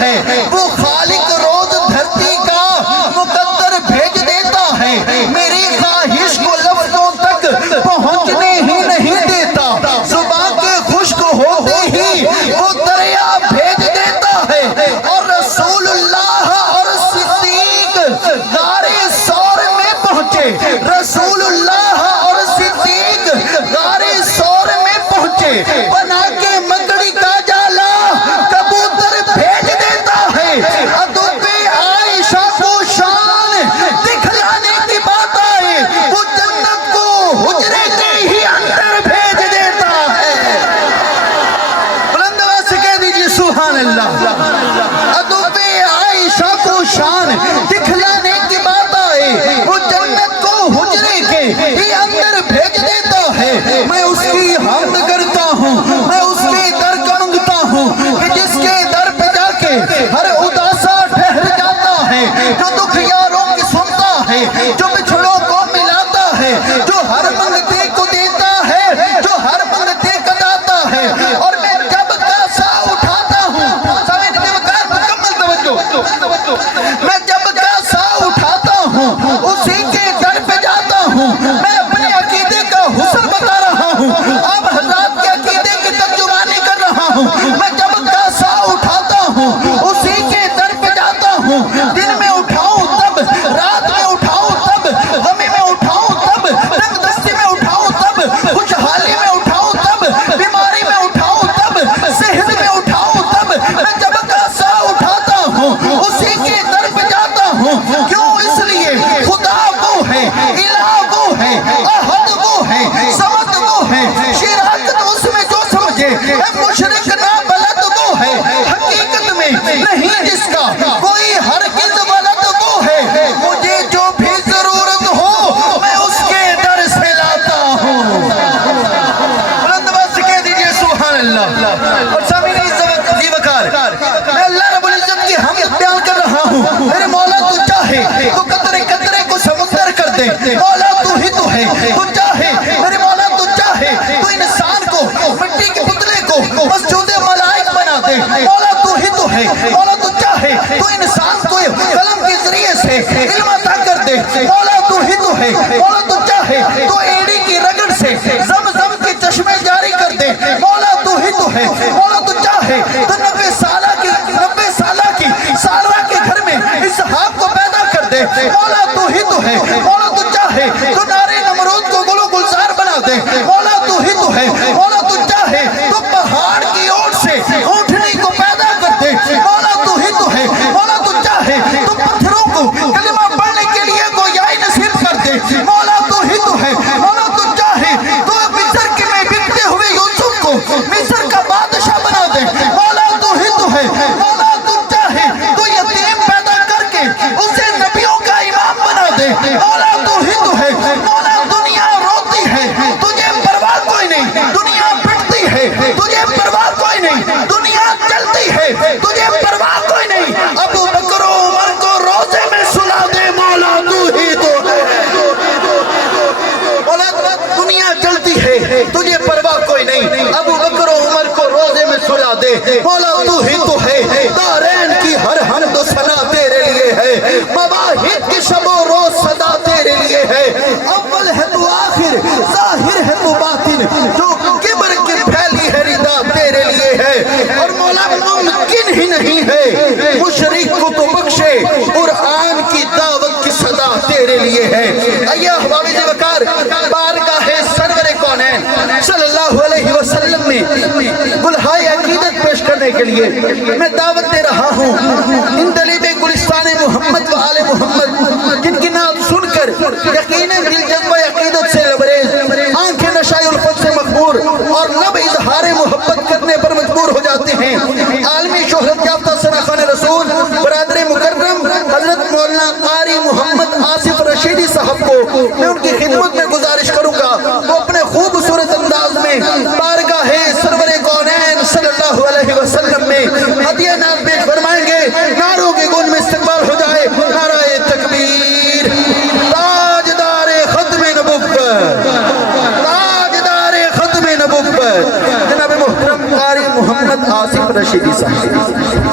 ہے، وہ خالق روز دھرتی کا مقدر بھیج دیتا ہے، میری خواہش کو لفظوں تک پہنچنے ہی نہیں دیتا، زبان کے خشک ہوتے ہی وہ دریا بھیج دیتا ہے، اور رسول اللہ اور صدیق غار ثور میں پہنچے، رسول اللہ اور صدیق غار ثور میں پہنچے، بنا کے مکڑی کا جالا کبوتر بھیج دیتا ہے، ادب عائشہ کو شان دکھلانے کی بات آئے، وہ جنت کو حجرے کے ہی اندر بھیج دیتا ہے۔ بلند آواز سے کہہ دیجئے سبحان اللہ۔ ادب عائشہ کو شان دکھلانے کی بات آئے، وہ جنت کو حجرے کے ہی اندر بھیج دیتا ہے، میں اس کی حمد کرتا ہوں، میں اس کے در کا منگتا ہوں کہ جس کے در پہ جا کے ہر اداسا ٹھہر جاتا ہے، جو دکھ یاروں کی سنتا ہے، جو بچھڑوں کو ملاتا ہے، جو ہر منگتے کو دیتا ہے، جو ہر منگتے کا داتا ہے، اور میں جب کاسا اٹھاتا ہوں، سامنے نے وقار مکمل توجہ، میں جب کاسا اٹھاتا ہوں اسی کے در پہ جاتا ہوں، میں اپنے عقیدے کا حسن بتا رہا ہوں، اب حضرات کے عقیدے کی ترجمانی کر رہا ہوں، میں جب کاسا اٹھاتا ہوں اسی کے در پہ جاتا ہوں، دن میں اٹھاؤں تب، رات میں اٹھاؤں تب، غمی میں اٹھاؤں تب، تنگ دستی میں اٹھاؤں تب، خوشحالی میں اٹھاؤں تب، بیماری میں اٹھاؤں تب، صحت میں اٹھاؤں تب، میں جب کاسا اٹھاتا ہوں اسی کے در پہ جاتا ہوں، کیوں؟ اس لیے خدا وہ ہے، الہ وہ ہے، احد وہ ہے، سمد وہ ہے، شراکت اس میں جو سمجھے، مشرک نہ بلد وہ ہے، حقیقت میں نہیں جس کا کوئی ہرگز ولد وہ ہے، مجھے جو بھی ضرورت ہو میں اس کے در سے لاتا ہوں۔ بلند آواز سے کہہ دیجئے سبحان اللہ۔ اور سامعین عزت وقار، میں اللہ رب العزت کی حمد بیان کر رہا ہوں، میرے مولا تو چاہے تو قطرے قطرے کو سمندر کر دے، مولا تو ہی تو ہے، تو چاہے میرے مولا تو چاہے تو انسان کو مٹی کے پتلے کو مسجود ملائک بنا دے، مولا تو ہی تو ہے، مولا تو چاہے تو انسان کو قلم کے ذریعے سے علم عطا کر دے، مولا تو ہی تو ہے، مولا تو چاہے تو ایڑی کی رگڑ سے زمزم کے چشمے جاری کر دے، مولا تو ہی تو ہے، مولا تو چاہے تو 90 سالہ کی سارہ کے گھر میں اسحاق کو پیدا کر دے، مولا تو ہی تو ہے، مولا تو چاہے تو نارے نمرود کو گل و گلزار بنا دے، مولا تو ہی تو ہے، مولا تو چاہے تو پہاڑ کی اوٹ سے اونٹنی کو پیدا کر دے، مولا تو ہی تو ہے، مولا تو چاہے تو پتھروں کو کلمہ پڑھنے کے لیے گویائی نصیب کر دے، مولا تو ہی تو ہے، مولا تو چاہے تو مصر کے میں بکتے ہوئے یوسف کو مصر کا بادشاہ بنا دے، مولا تو ہی تو ہے، مولا تو چاہے تو یتیم پیدا کر کے اسے نبیوں کا امام بنا دے، مولا تو ہی تو ہے، مولا دنیا روتی ہے تجھے پرواہ کوئی نہیں، دنیا پٹتی ہے تجھے پرواہ کوئی نہیں، دنیا چلتی ہے تجھے پرواہ کوئی نہیں، ابو بکر و عمر کو روزے میں سلا دے، مولا تو ہی تو ہے، مولا دنیا چلتی ہے تجھے پرواہ کوئی نہیں، ابو بکر و عمر کو روزے میں سلا دے، مولا تو ہی تو ہے، دارین کی ہر حمد و ثنا تیرے لیے ہے، مواہب کی شب و روز صدا تیرے لیے ہے، اول ہے تو آخر، ظاہر ہے تو باطن، جو کبر کی پھیلی ہے ردا تیرے لیے ہے، اور مولا ممکن ہی نہیں ہے مشرک کو تو بخشے، قرآن کی دعوت کی صدا تیرے لیے ہے۔ آئیے احباب وقار، بارگاہ سرور کونین صلی اللہ علیہ وسلم میں گلہائے عقیدت پیش کرنے کے لیے میں دعوت دے رہا ہوں، ان دلیب گلستان محمد و آل محمد جن کی نام سن کر یقیناً دل جذبہ عقیدت سے لبریز، آنکھیں نشائے الفت سے مخبور اور لب اظہار محبت کرنے پر مجبور ہو جاتے ہیں، عالمی شہرت یافتہ سراخان رسول برادر مکرم حضرت مولانا قاری محمد آصف رشیدی صاحب کو میں ان کی خدمت میں گزارش کروں گا، وہ اپنے خوبصورت انداز میں بارگاہ سرور کونین صلی اللہ علیہ وسلم میں ہدیہ نام پیش فرمائیں گے، نعروں کے گن میں استقبال ہو جائے، نعرہ تکبیر، تاجدار ختم نبوت، تاجدار ختم نبوت جناب محترم قاری محمد آصف رشیدی صاحب۔